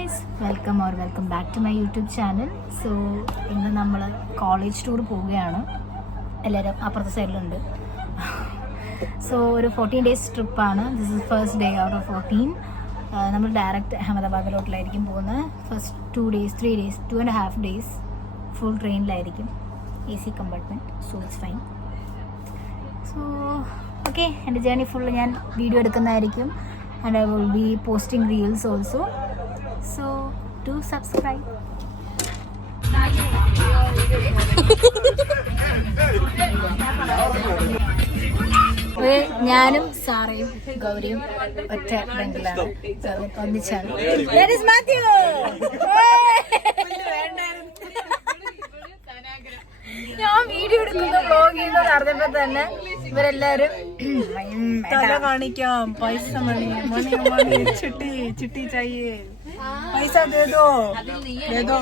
guys, welcome back to my YouTube channel. So ഇന്ന് നമ്മൾ college tour പോവുകയാണ്. എല്ലാവരും അപ്പുറത്തെ സൈഡിലുണ്ട്. സോ ഒരു 14 days ട്രിപ്പാണ്. This is first day out of 14. നമ്മൾ ഡയറക്റ്റ് അഹമ്മദാബാദിലോട്ടിലായിരിക്കും പോകുന്നത്. First 2 days 3 days 2.5 days full ട്രെയിനിലായിരിക്കും, AC compartment. So it's fine. So okay, എൻ്റെ ജേർണി ഫുള്ള് ഞാൻ വീഡിയോ എടുക്കുന്നതായിരിക്കും. And I will be posting reels also, so do subscribe. ഞാനും സാറയും ഗൗരിയും ഒറ്റ ബംഗിളാണ് ഒന്നിച്ചാണ്. ഞാൻ വീഡിയോ എടുക്കുന്ന വ്ലോഗ് ചെയ്യുന്നത് അറിഞ്ഞപ്പോ തന്നെ ഇവരെല്ലാരും തല കാണിക്കാം, പൈസ മണി മണി മണി ചിട്ടി ചിട്ടി ചായേ പൈസ ദേദോ ദേദോ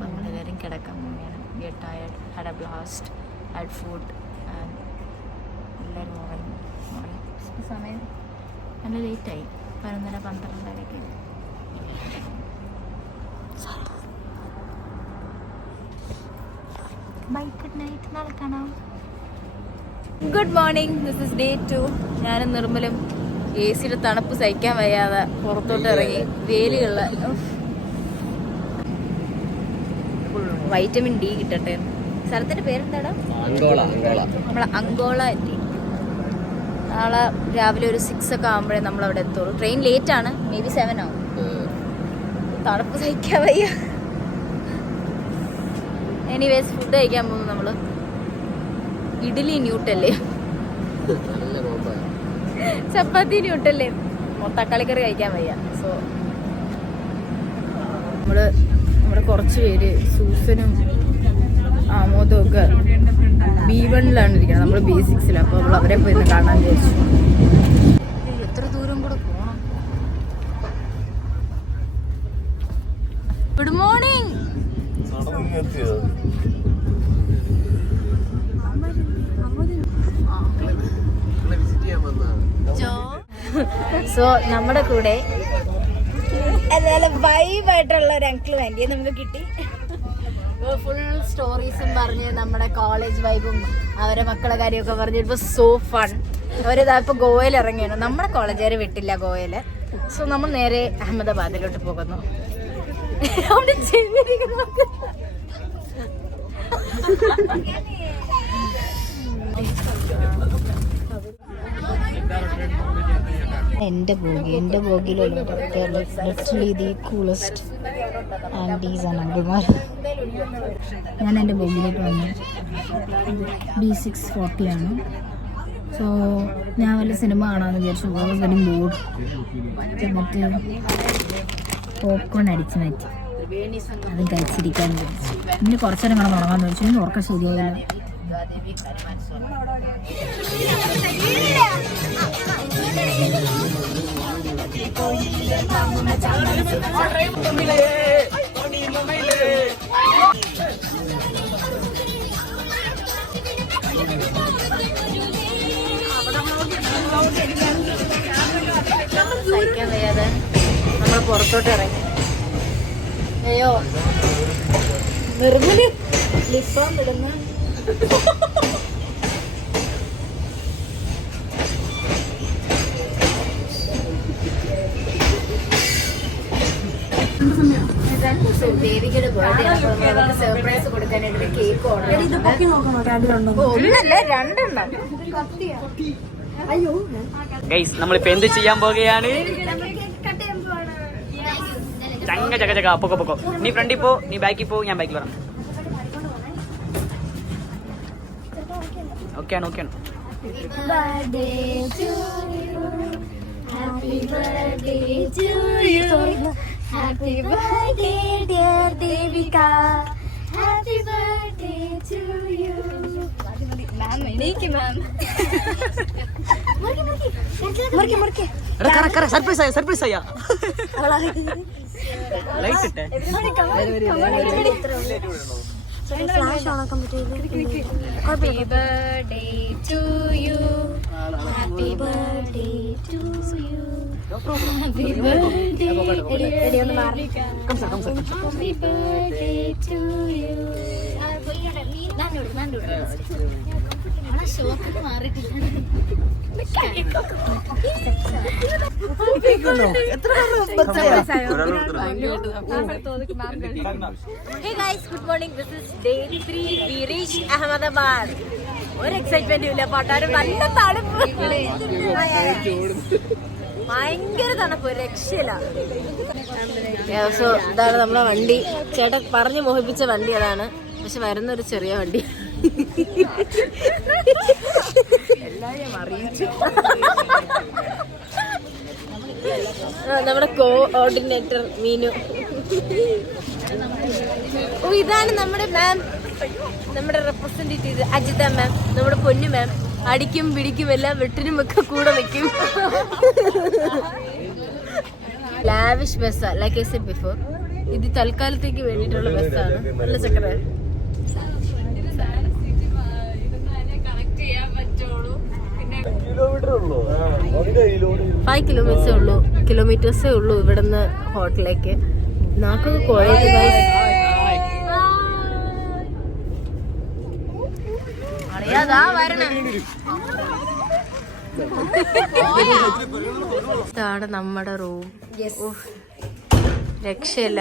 നമ്മളെല്ലാവരും കിടക്കാൻ പോവുകയാണ്. Get tired, had A blast, had food and എല്ലാവരും ഉറങ്ങി. സമയം നല്ല ലേറ്റായി, 11-12 ബൈ, ഗുഡ് നൈറ്റ്, നാളെ കാണാം. Good morning, this is day 2. ഞാനും നിർമ്മലും AC-യുടെ തണുപ്പ് സഹിക്കാൻ വയ്യാതെ പുറത്തോട്ട് ഇറങ്ങി. വേലിയുള്ള വൈറ്റമിൻ D കിട്ടട്ടെ. സ്ഥലത്തിന്റെ പേരെന്താടാ? നമ്മളെ അങ്കോള എത്തി. നാളെ രാവിലെ ഒരു 6 ഒക്കെ ആകുമ്പോഴേ നമ്മളവിടെ എത്തുള്ളൂ. ട്രെയിൻ ലേറ്റ് ആണ്, മേ ബി 7 ആവും. തണുപ്പ് സഹിക്കാൻ വയ്യ. എനിവേസ് ഫുഡ് കഴിക്കാൻ പോകുന്നു നമ്മള്. ഇഡ്ഡലി ന്യൂട്ടല്ലേ, ചപ്പാത്തി ന്യൂട്ടല്ലേ, തക്കാളിക്കറി കഴിക്കാൻ വയ്യ. സോ നമ്മുടെ കുറച്ച് പേര് സൂസനും ആമോദും ഒക്കെ B1-ലാണ് ഇരിക്കുന്നത്, നമ്മൾ B6-ൽ. അപ്പോൾ നമ്മൾ അവരെ പോയി ഒന്ന് കാണാൻ വിചാരിച്ചു. എത്ര ദൂരം കൂടെ പോകണം? Good morning. സോ നമ്മുടെ കൂടെ അതുപോലെ വൈബായിട്ടുള്ള ഒരു അങ്കിൾ വേണ്ടിയെ നമുക്ക് കിട്ടി. ഫുൾ സ്റ്റോറീസും പറഞ്ഞ് നമ്മുടെ കോളേജ് വൈബും അവരെ മക്കളെ കാര്യമൊക്കെ പറഞ്ഞ് ഇപ്പൊ സോ ഫൺ. അവരിതാ ഇപ്പൊ ഗോവയിൽ ഇറങ്ങിയാണ്. നമ്മുടെ കോളേജുകാർ വിട്ടില്ല ഗോവയില്. സോ നമ്മൾ നേരെ അഹമ്മദാബാദിലോട്ട് പോകുന്നു. എൻ്റെ ബോഗിയിലുള്ളവരൊക്കെ literally the coolest aunties and അങ്കിൾമാർ. ഞാൻ എൻ്റെ ബോഗിയിലേക്ക് വന്നു. B640 ആണ്. സോ ഞാൻ വല്ല സിനിമ കാണാമെന്ന് വിചാരിച്ചു. I was very board. എന്നിട്ട് പോപ്കോൺ അടിച്ച് മാറ്റി അതും കഴിച്ചിരിക്കാൻ വിചാരിച്ചു. ഇനി കുറച്ചു നേരം കിടന്ന് ഉറങ്ങാമെന്ന് വെച്ചു. ഇനി ഉറക്കം ശരിയാവില്ല. സഹിക്കാൻ വയ്യാതെ നമ്മൾ പുറത്തോട്ട് ഇറങ്ങി. അയ്യോ, നിർമ്മല് ലിപ്പം ഇടുന്ന ദേവികയുടെ ബർത്ത്ഡേ ആണ്. നമുക്ക് സർപ്രൈസ് കൊടുക്കാനായിട്ട് കേക്ക് ഓർഡർ ചെയ്തിട്ടുണ്ട്. ഒന്നല്ല, 2 എണ്ണം. ഗൈസ്, നമ്മളിപ്പോ എന്ത് ചെയ്യാൻ പോകുകയാണ്? ചങ്ങ ചക ചക പൊക്കോ പൊക്കോ. നീ ഫ്രണ്ടിൽ പോ, നീ ബാക്കിൽ പോ, ഞാൻ ബാക്കിൽ വരാം. ഓക്കെയാണ് ഓക്കെയാണ്. Happy birthday dear Devika, happy birthday to surprise ആയാ ലൈറ്റ് ഇട്ടേ ഫ്ലാഷ് ഓണാക്കാൻ പറ്റില്ല. Happy birthday to you, happy birthday to you, happy birthday. എടി ഒന്ന് മാറി. Happy birthday to you. Shock മാറിയിട്ടില്ല. Hey guys, good morning. This is day 3. We reached Ahmedabad. ഒരു എക്സൈറ്റ്മെന്റും ഇല്ല. പാട്ടാരും നല്ല തണുപ്പ്, ഭയങ്കര തണുപ്പ്, ഒരു രക്ഷയില്ല. സോ ഇതാണ് നമ്മുടെ വണ്ടി. ചേട്ടൻ പറഞ്ഞു മോഹിപ്പിച്ച വണ്ടി അതാണ്. പക്ഷെ വരുന്നൊരു ചെറിയ വണ്ടി. നമ്മുടെ കോഓർഡിനേറ്റർ മീനു. ഓ ഇതാണ് നമ്മുടെ മാം, നമ്മുടെ റെപ്രസെന്റേറ്റീവ് അജിത മാം, നമ്മുടെ പൊന്നു മാം. അടിക്കും പിടിക്കും എല്ലാം വെട്ടിനും ഒക്കെ കൂടെ നിൽക്കും. ലാവിഷ് ബസ്സാ, ലൈക്ക് ഐ സെഡ് ബിഫോർ. ഇത് തൽക്കാലത്തേക്ക് വേണ്ടിയിട്ടുള്ള ബസ്സാണ്. നല്ല ചക്കര. 5 കിലോമീറ്റേഴ്സേ ഉള്ളൂ ഇവിടുന്ന് ഹോട്ടലിലേക്ക്. നാക്കൊക്കെ കുഴയുന്നു. ഇതാണ് നമ്മുടെ റൂം. രക്ഷയില്ല.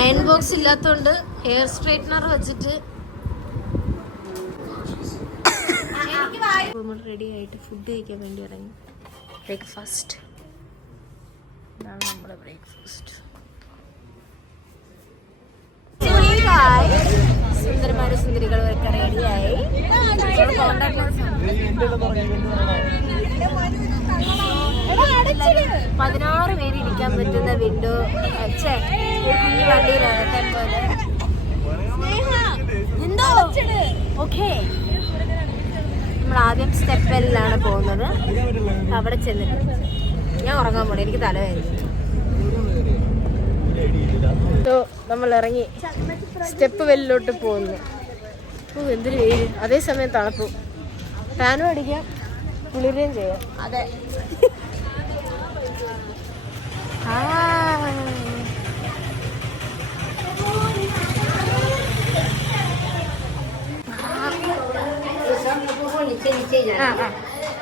അയൺ ബോക്സ് ഇല്ലാത്തോണ്ട് ഹെയർ സ്ട്രൈറ്റ്നർ വെച്ചിട്ട് റെഡി ആയിട്ട് ഫുഡ് കഴിക്കാൻ വേണ്ടി ഇറങ്ങി. ബ്രേക്ക്ഫാസ്റ്റ്, ഇതാണ് നമ്മുടെ ബ്രേക്ക്ഫാസ്റ്റ്. സുന്ദരന്മാരും സുന്ദരികളും ഒക്കെ റെഡിയായി. 16 പേര് ഇരിക്കാൻ പറ്റുന്ന വിൻഡോ കുഞ്ഞു വണ്ടിയിലാണ്. ഓക്കെ, നമ്മൾ ആദ്യം സ്റ്റെപ്പ് വെല്ലിലാണ് പോകുന്നത്. അവിടെ ചെന്നിട്ട് ഞാൻ ഉറങ്ങാൻ പോണേ, എനിക്ക് തലവേദന. നമ്മൾ ഇറങ്ങി സ്റ്റെപ്പ് വെല്ലിലോട്ട് പോകുന്നു. എന്തൊരു വെയിൽ, അതേസമയം തണുപ്പും. ഫാനും അടിക്കാം, കുളിരുകയും ചെയ്യാം. അതെ.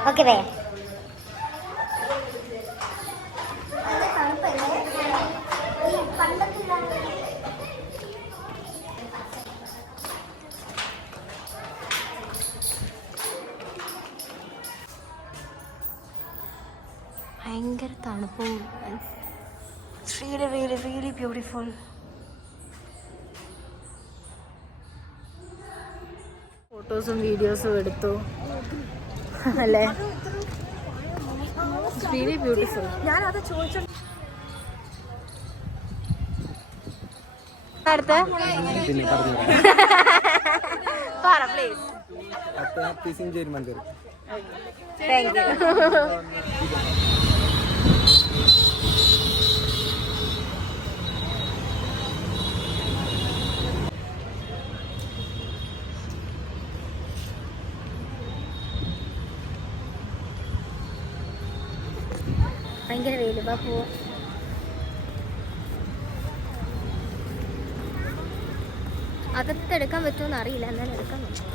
ഓക്കെ ഭയ്യ. ഭയങ്കര തണുപ്പും. Really really really beautiful. ഫോട്ടോസും വീഡിയോസും എടുത്തു അല്ലേ? Really beautiful. ഞാനത് ചോദിച്ചു. അടുത്ത പറ പ്ലീസ്. Thank you. ഭയങ്കര വെയില്. പോവാ. അകത്തെടുക്കാൻ പറ്റുമെന്ന് അറിയില്ല, എന്നാലും എടുക്കാൻ പറ്റും.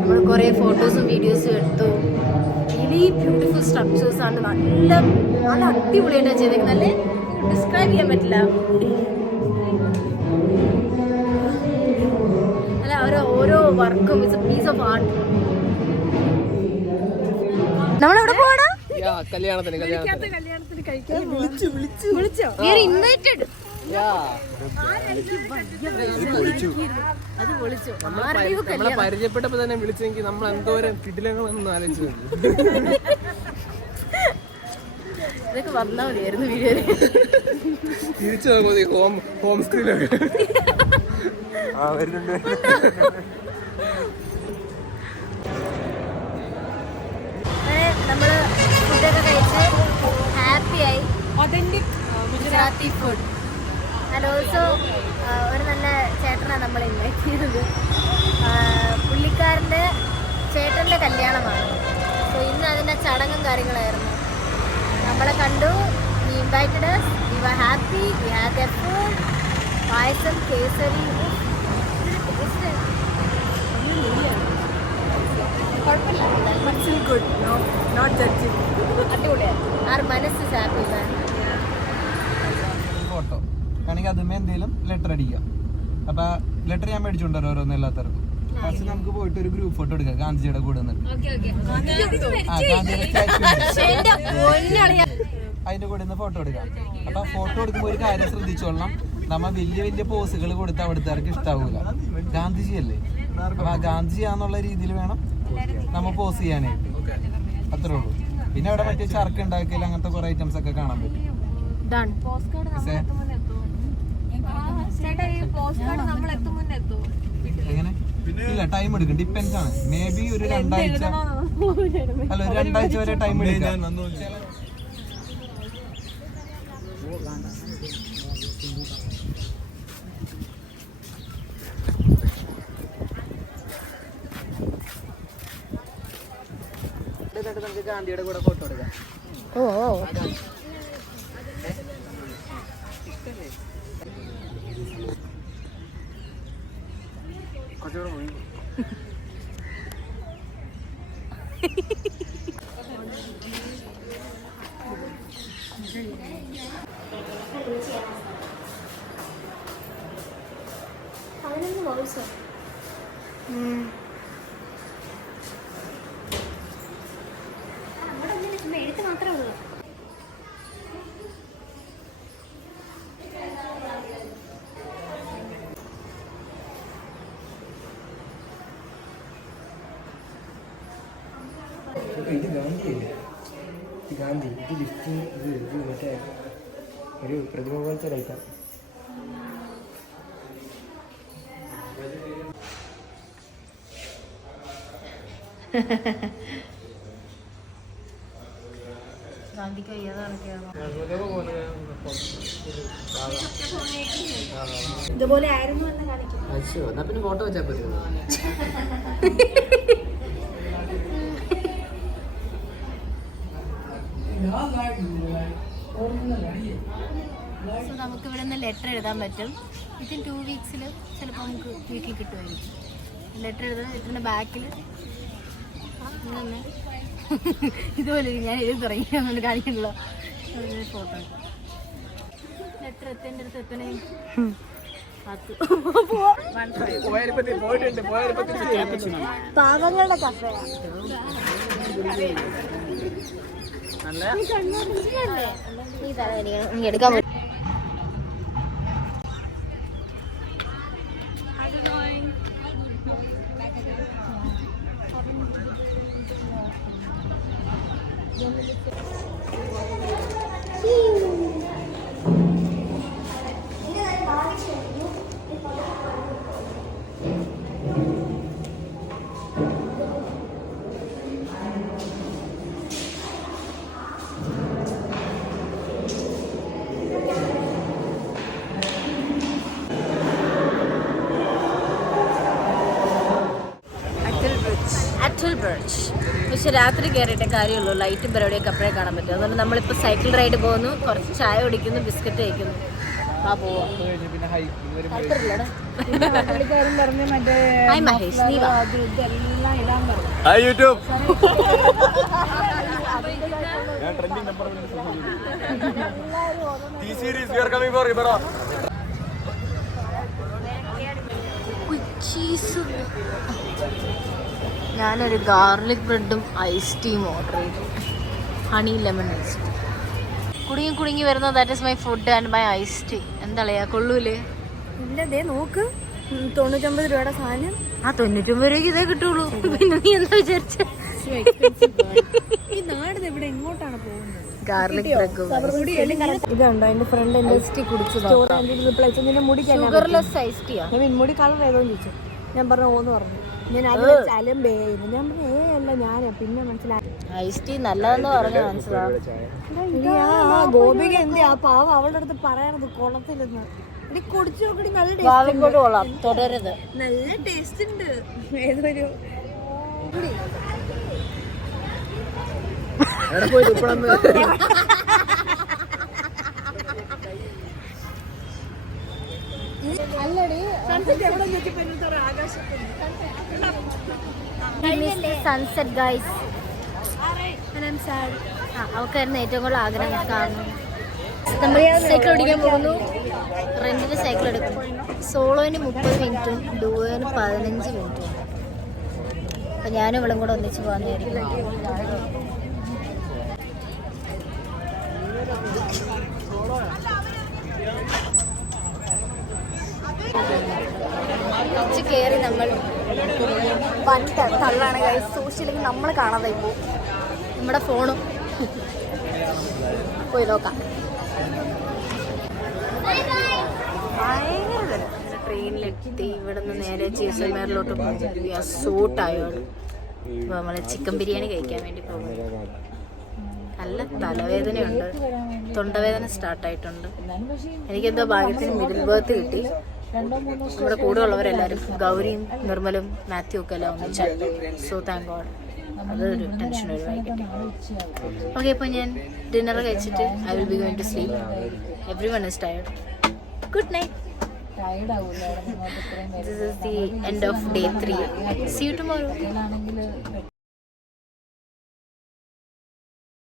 നമ്മൾ കുറേ ഫോട്ടോസും വീഡിയോസും എടുത്തു. റിയലി ബ്യൂട്ടിഫുൾ സ്ട്രക്ചേഴ്സ് ആണ്. നല്ല നല്ല അടിപൊളിയായിട്ടാണ് ചെയ്തേക്കുന്നത്. നല്ല ഡിസ്ക്രൈബ് ചെയ്യാൻ പറ്റില്ല. അല്ല, ഓരോ വർക്കും it's a piece of art. നമ്മളെവിടെ പോവാടാ? കല്യാണത്തിന് വിളിച്ചോ? We are invited. അത് പൊളിച്ചു. നമ്മളെ പരിചയപ്പെട്ടപ്പോ തന്നെ വിളിച്ചെങ്കിൽ നമ്മൾ എന്തോരം കിടിലങ്ങളൊന്നും ആലോചിച്ചു. ഇതൊക്കെ വന്നാ മതിയായിരുന്നു വീഡിയോയില്. തിരിച്ചു നോക്കുമ്പോ ഹോം സ്ക്രീനൊക്കെ വരുന്നുണ്ട്. നമ്മള് ഫുഡൊക്കെ കഴിച്ച് ഹാപ്പിയായി. Authentic Gujarati food. And also ഒരു നല്ല ചേട്ടനാണ് നമ്മൾ ഇൻവൈറ്റ് ചെയ്തത്. പുള്ളിക്കാരൻ്റെ ചേട്ടൻ്റെ കല്യാണമാണ്. സോ ഇന്ന് അതിൻ്റെ ചടങ്ങും കാര്യങ്ങളായിരുന്നു. നമ്മളെ കണ്ടു. We invited us. We were happy. We had their food. Payasam, kesari. അടിപൊളിയാണ്. ആർ മനസ്സ് ഹാപ്പി മാൻ. ഫോട്ടോ ആണെങ്കിൽ അതുമേ എന്തെങ്കിലും ലെറ്റർ അടിക്കാം. അപ്പൊ ലെറ്റർ ഞാൻ മേടിച്ചുകൊണ്ടുവരാം ഓരോന്ന് എല്ലാത്തർക്കും. ഫസ്റ്റ് നമുക്ക് പോയിട്ട് ഒരു ഗ്രൂപ്പ് ഫോട്ടോ എടുക്കാം ഗാന്ധിജിയുടെ കൂടെ നിന്നിട്ട്. അതിന്റെ കൂടെ നിന്ന് ഫോട്ടോ എടുക്കാം. അപ്പൊ ഫോട്ടോ എടുക്കുമ്പോൾ ഒരു കാര്യം ശ്രദ്ധിച്ചോളണം, നമ്മ വലിയ വലിയ പോസുകൾ കൊടുത്ത് അവിടുത്തെ ഇഷ്ടാവൂല. ഗാന്ധിജി അല്ലേ, അപ്പൊ ആ ഗാന്ധിജിയാന്നുള്ള രീതിയിൽ വേണം നമ്മ പോസ് ചെയ്യാനായിട്ട്. അത്രേ ഉള്ളൂ. പിന്നെ അവിടെ മറ്റേ ചർക്ക ഉണ്ടാക്കിയാൽ അങ്ങനത്തെ കുറെ ഐറ്റംസ് ഒക്കെ കാണാൻ പറ്റും. എങ്ങനെ ഇല്ല, ടൈം എടുക്കും. ഡിപ്പെൻസ് ആണ്. മേ ബി ഒരു 2 ആഴ്ച അല്ല, ഒരു 2 ആഴ്ച വരെ ടൈം എടുക്കാം. നമുക്ക് ഗാന്ധിയുടെ കൂടെ ഫോട്ടോ എടുക്കാം. എഴുത്ത് മാത്രമേ ഉള്ളൂ. ഇത് ഗാന്ധിയല്ലേ? ഗാന്ധി ഇത് ലിസ്റ്റ് ഇത് മറ്റേ ഒരു പ്രതിമ പോലത്തെ ലൈറ്റാണ്. ഗാന്ധിക്ക് ഇതുപോലെ ആയിരുന്നു എന്ന് കാണിക്കും. എന്നാ പിന്നെ ഫോട്ടോ വെച്ചാൽ പറ്റുമോ? സോ നമുക്ക് ഇവിടെ നിന്ന് ലെറ്റർ എഴുതാൻ പറ്റും. വിത്തിൻ 2 വീക്സിൽ ചിലപ്പോൾ നമുക്ക് വീട്ടിൽ കിട്ടുമായിരിക്കും. ലെറ്റർ എഴുതാൻ ലെറ്ററിൻ്റെ ബാക്കിൽ ഇതുപോലെ ഞാൻ എഴുതി തുടങ്ങി അങ്ങനെ കാണിക്കണല്ലോ ഫോട്ടോ. ലെറ്റർ എത്തേണ്ട അടുത്ത് എത്തണേ. പാവങ്ങളുടെ കഫേ എടുക്കാൻ പറ്റും. പക്ഷെ രാത്രി കയറിയിട്ടേ കാര്യമുള്ളൂ. ലൈറ്റും പരിപാടിയൊക്കെ അപ്പോഴേ കാണാൻ പറ്റും. അതുകൊണ്ട് നമ്മളിപ്പോൾ സൈക്കിൾ റൈഡ് പോകുന്നു, കുറച്ച് ചായ കുടിക്കുന്നു, ബിസ്ക്കറ്റ് കഴിക്കുന്നു. ആ പോവാം. ഹായ് മഹേഷ്, നീ വാ. Hi YouTube. ഞാനൊരു ഗാർലിക് ബ്രെഡും ഐസ് ടീം ഓർഡർ ചെയ്തു. Honey lemon ice tea. കുടുങ്ങി വരുന്നത്. That is my food and my ice tea. എന്താ കൊള്ളൂലേ? ഇല്ല ദേ നോക്ക് 99 രൂപയുടെ സാധനം. ആ 99 രൂപയ്ക്ക് ഇതേ കിട്ടുള്ളൂ. പിന്നെ നീ എന്താ വിചാരിച്ച? ഈ നാട് എവിടെ എങ്ങോട്ടാണ് പോകുന്നത്? ഗാർലിക് ഇതുണ്ടോ എന്റെ ഫ്രണ്ട് എന്റെ മുടി ഷുഗർലെസ് ഐസ് ടീ. ഞാൻ മുടി കളർ ഏതോന്ന് ചോദിച്ചു. ഞാൻ പറഞ്ഞു ഓന്ന് പറഞ്ഞു. ഞാൻ അത് അലമ്പേന്ന്. ഞാൻ പറഞ്ഞു അല്ല ഞാനാ. പിന്നെ മനസ്സിലായി ഐസ് ടീ നല്ലതെന്ന് പറഞ്ഞ മനസ്സിലാവും. ഗോപിക എന്ത് ആ പാവം അവളുടെ അടുത്ത് പറയണത് കുളത്തിലെന്ന്. ഇനി കുടിച്ചു നോക്കടി. നല്ല വാവിങ്കോട് കൊള്ളാം, തുടരുത്. നല്ല ടേസ്റ്റ് ഉണ്ട്. ഏതൊരു സൺസെറ്റ് ഗൈസ്. അവക്കായിരുന്നു ഏറ്റവും കൂടുതൽ ആഗ്രഹം കാണുന്നു. നമ്മൾ സൈക്കിൾ ഓടിക്കാൻ പോകുന്നു. റെന്റിന് സൈക്കിൾ എടുക്കും. സോളോന് 30 മിനിറ്റും ഡുവോന് 15 മിനിറ്റും. അപ്പം ഞാനും ഇവളും കൂടെ ഒന്നിച്ച് പോകാമെന്നായിരിക്കും. കയറി നമ്മൾ തള്ളാണ് ഗൈസ്. സൂക്ഷിച്ചില്ലെങ്കിൽ നമ്മൾ കാണാതെ പോകും. നമ്മുടെ ഫോണും പോയി നോക്കാം. ഭയങ്കര ട്രെയിനിലെത്തി. ഇവിടെ നിന്ന് നേരെ ജയ്സൽമേറിലോട്ട് പോകും. സൂട്ടായോട് അപ്പോൾ നമ്മൾ ചിക്കൻ ബിരിയാണി കഴിക്കാൻ വേണ്ടി പോകും. നല്ല തലവേദനയുണ്ട്, തൊണ്ടവേദന സ്റ്റാർട്ടായിട്ടുണ്ട്. എനിക്കെന്തോ ഭാഗ്യത്തിന് മിഡിൽ ബർത്ത് കിട്ടി. നമ്മുടെ കൂടെ ഉള്ളവരെല്ലാവരും ഗൗരിയും നിർമ്മലും മാത്യു ഒക്കെ എല്ലാം ഒന്നിച്ചായിരുന്നു. So thank god. അതൊരു ടെൻഷൻ ഒഴിവായിക്കട്ടെ. ഓക്കെ, അപ്പോൾ ഞാൻ ഡിന്നർ കഴിച്ചിട്ട് I will be going to sleep. Everyone is tired. Good night. This is the end of day 3. See you tomorrow.